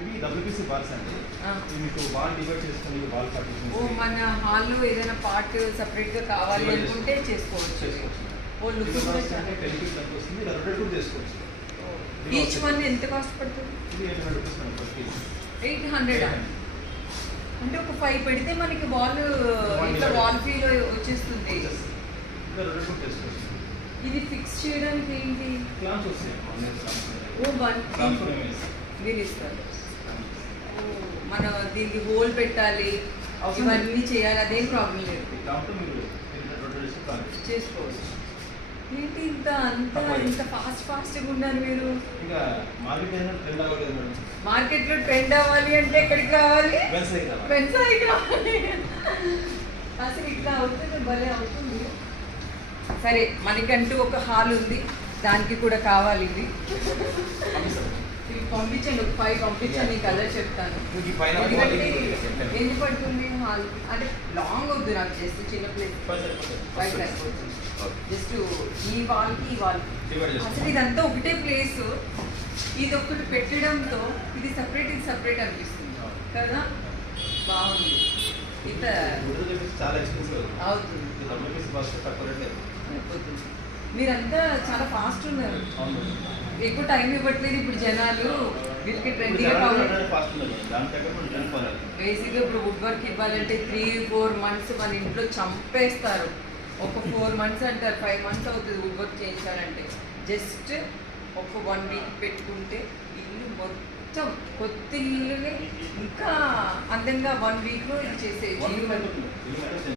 ఇవి WPC balls అండి. ఇవి మీకు బాల్ డివైడ్ చేసుకొని బాల్ పార్టీషన్. ఓ మన హాల్లో ఏదైనా పార్ట్ సెపరేట్ గా కావాలి అనుకుంటే చేసుకోవచ్చు. ఓ లుక్ కూడా అంటే 10 ఫీట్ దాకా వస్తుంది. ఇలా రొటేట్ కూడా చేసుకోవచ్చు. ఈచ్ వన్ ఎంత కాస్ట్ పడుతుంది? ఇది 800 రూపీస్ మేడం ఫస్ట్ పీస్. 800 అంటే ఒక 5 పెడితే మనకి బాల్ ఇట్లా వాల్ ఫీల్ వచ్చేస్తుంది. ఇలా రొటేట్ కూడా చేసుకోవచ్చు. ఇది ఫిక్స్ చేయడానికి ఏంటి? క్లాంప్స్ వస్తాయి. ఓ వన్ క్లాంప్స్ మీరు ఇస్తారు. మన దీనికి హోల్ పెట్టాలి, ఇవన్నీ చేయాలి, అదేం ప్రాబ్లం లేదు, చేసుకోవచ్చు. ఏంటి ఇంత ఇంత ఫాస్ట్గా ఉన్నారు మీరు? మార్కెట్లో ట్రెండ్ అవ్వాలి అంటే ఎక్కడికి రావాలి? వెన్సాయికి రావాలి. అసలు ఇట్లా అవుతుంది, భలే అవుతుంది. సరే, మనకంటూ ఒక హాల్ ఉంది, దానికి కూడా కావాలి ఇది. పంపించండి, ఒక 5 పంపించండి, కలర్ చెప్తాను. ఎన్ని పడుతుంది హాల్? అంటే లాంగ్ వద్దు నాకు, జస్ట్ చిన్న ప్లేస్ 5 జస్ట్ ఈ వాల్కి ఈ వాల్కి. అసలు ఇదంతా ఒకటే ప్లేస్, ఇది ఒకటి పెట్టడంతో ఇది సపరేట్ ఇది సపరేట్ అనిపిస్తుంది కదా. బాగుంది. ఇంత చాలా ఎక్స్పెన్సివ్ అవుతుంది. మీరంతా చాలా ఫాస్ట్ ఉన్నారు, ఎక్కువ టైం ఇవ్వట్లేదు ఇప్పుడు జనాలు. వీళ్ళకి ట్రెండింగ్ బేసిక్గా ఇప్పుడు వుడ్ వర్క్ ఇవ్వాలంటే 3-4 months మన ఇంట్లో చంపేస్తారు. ఒక 4 months అంటారు, 5 months అవుతుంది వుడ్ వర్క్ చేయించాలంటే. జస్ట్ ఒక 1 week పెట్టుకుంటే ఇల్లు మొత్తం కొత్త ఇల్లుని ఇంకా అందంగా 1 weekలో ఇది చేసేది.